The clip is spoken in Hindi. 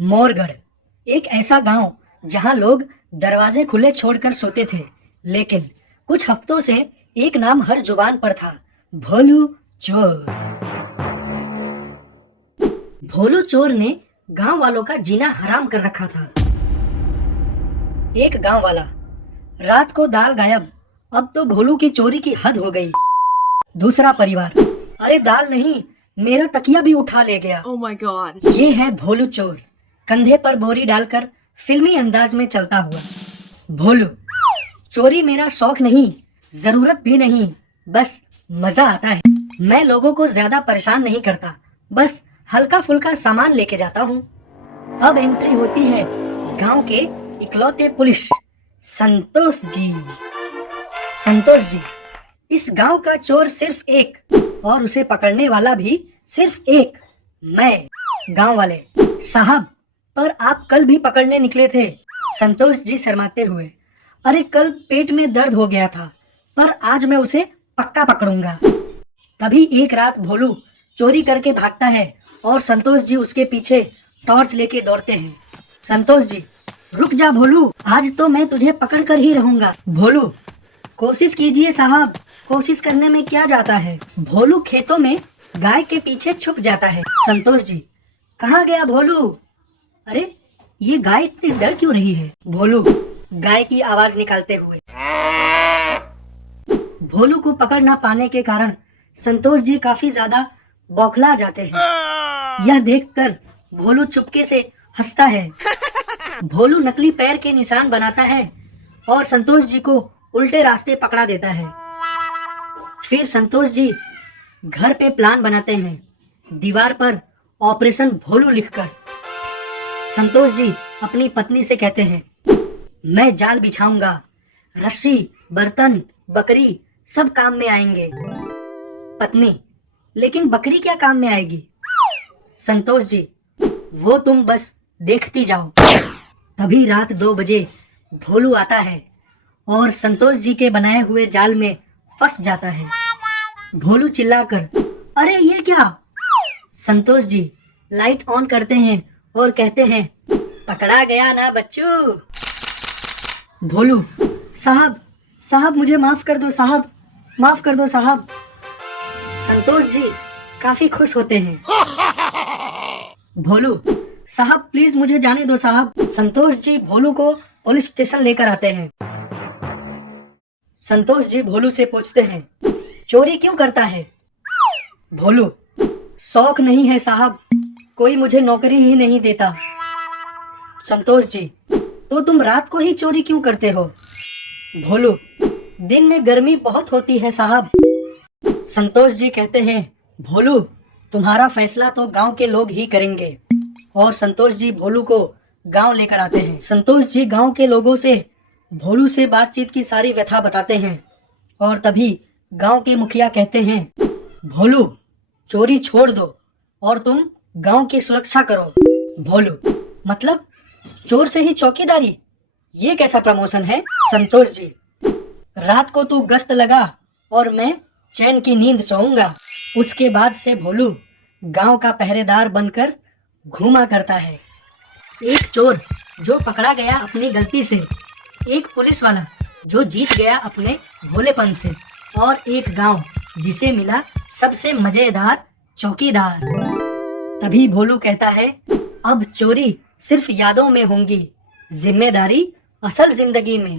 मोरगढ़ एक ऐसा गांव जहां लोग दरवाजे खुले छोड़कर सोते थे। लेकिन कुछ हफ्तों से एक नाम हर जुबान पर था, भोलू चोर। भोलू चोर ने गांव वालों का जीना हराम कर रखा था। एक गांव वाला, रात को दाल गायब, अब तो भोलू की चोरी की हद हो गई। दूसरा परिवार, अरे दाल नहीं, मेरा तकिया भी उठा ले गया। Oh my god. ये है भोलू चोर, कंधे पर बोरी डालकर फिल्मी अंदाज में चलता हुआ। भोलू, चोरी मेरा शौक नहीं, जरूरत भी नहीं, बस मजा आता है। मैं लोगों को ज्यादा परेशान नहीं करता, बस हल्का फुल्का सामान लेके जाता हूँ। अब एंट्री होती है गांव के इकलौते पुलिस, संतोष जी। संतोष जी, इस गांव का चोर सिर्फ एक, और उसे पकड़ने वाला भी सिर्फ एक, मैं। गांव वाले, साहब, पर आप कल भी पकड़ने निकले थे। संतोष जी शर्माते हुए, अरे कल पेट में दर्द हो गया था, पर आज मैं उसे पक्का पकड़ूंगा। तभी एक रात भोलू चोरी करके भागता है और संतोष जी उसके पीछे टॉर्च लेके दौड़ते हैं। संतोष जी, रुक जा भोलू, आज तो मैं तुझे पकड़ कर ही रहूंगा। भोलू, कोशिश कीजिए साहब, कोशिश करने में क्या जाता है। भोलू खेतों में गाय के पीछे छुप जाता है। संतोष जी, कहाँ गया भोलू? अरे ये गाय इतनी डर क्यों रही है? भोलू गाय की आवाज निकालते हुए। भोलू को पकड़ ना पाने के कारण संतोष जी काफी ज्यादा बौखला जाते हैं। यह देखकर भोलू चुपके से हंसता है। भोलू नकली पैर के निशान बनाता है और संतोष जी को उल्टे रास्ते पकड़ा देता है। फिर संतोष जी घर पे प्लान बनाते हैं, दीवार पर ऑपरेशन भोलू लिखकर। संतोष जी अपनी पत्नी से कहते हैं, मैं जाल बिछाऊंगा, रस्सी, बर्तन, बकरी सब काम में आएंगे। पत्नी, लेकिन बकरी क्या काम में आएगी? संतोष जी, वो तुम बस देखती जाओ। तभी रात 2 बजे भोलू आता है और संतोष जी के बनाए हुए जाल में फंस जाता है। भोलू चिल्लाकर, अरे ये क्या? संतोष जी लाइट ऑन करते हैं और कहते हैं, पकड़ा गया ना बच्चू। भोलू, साहब, साहब मुझे माफ कर दो साहब, माफ कर दो साहब। संतोष जी काफी खुश होते हैं। भोलू, साहब प्लीज मुझे जाने दो साहब। संतोष जी भोलू को पुलिस स्टेशन लेकर आते हैं। संतोष जी भोलू से पूछते हैं, चोरी क्यों करता है? भोलू, शौक नहीं है साहब, कोई मुझे नौकरी ही नहीं देता। संतोष जी, तो तुम रात को ही चोरी क्यों करते हो? भोलू, दिन में गर्मी बहुत होती है साहब। संतोष जी कहते हैं, भोलू तुम्हारा फैसला तो गांव के लोग ही करेंगे। और संतोष जी भोलू को गांव लेकर आते हैं। संतोष जी गांव के लोगों से भोलू से बातचीत की सारी व्यथा बताते हैं। और तभी गांव के मुखिया कहते हैं, भोलू चोरी छोड़ दो और तुम गांव की सुरक्षा करो। भोलू, मतलब चोर से ही चौकीदारी? ये कैसा प्रमोशन है? संतोष जी, रात को तू गश्त लगा और मैं चैन की नींद सोऊंगा। उसके बाद से भोलू गांव का पहरेदार बनकर घूमा करता है। एक चोर जो पकड़ा गया अपनी गलती से, एक पुलिस वाला जो जीत गया अपने भोलेपन से, और एक गांव जिसे मिला सबसे मजेदार चौकीदार। तभी भोलू कहता है, अब चोरी सिर्फ यादों में होंगी, जिम्मेदारी असल जिंदगी में।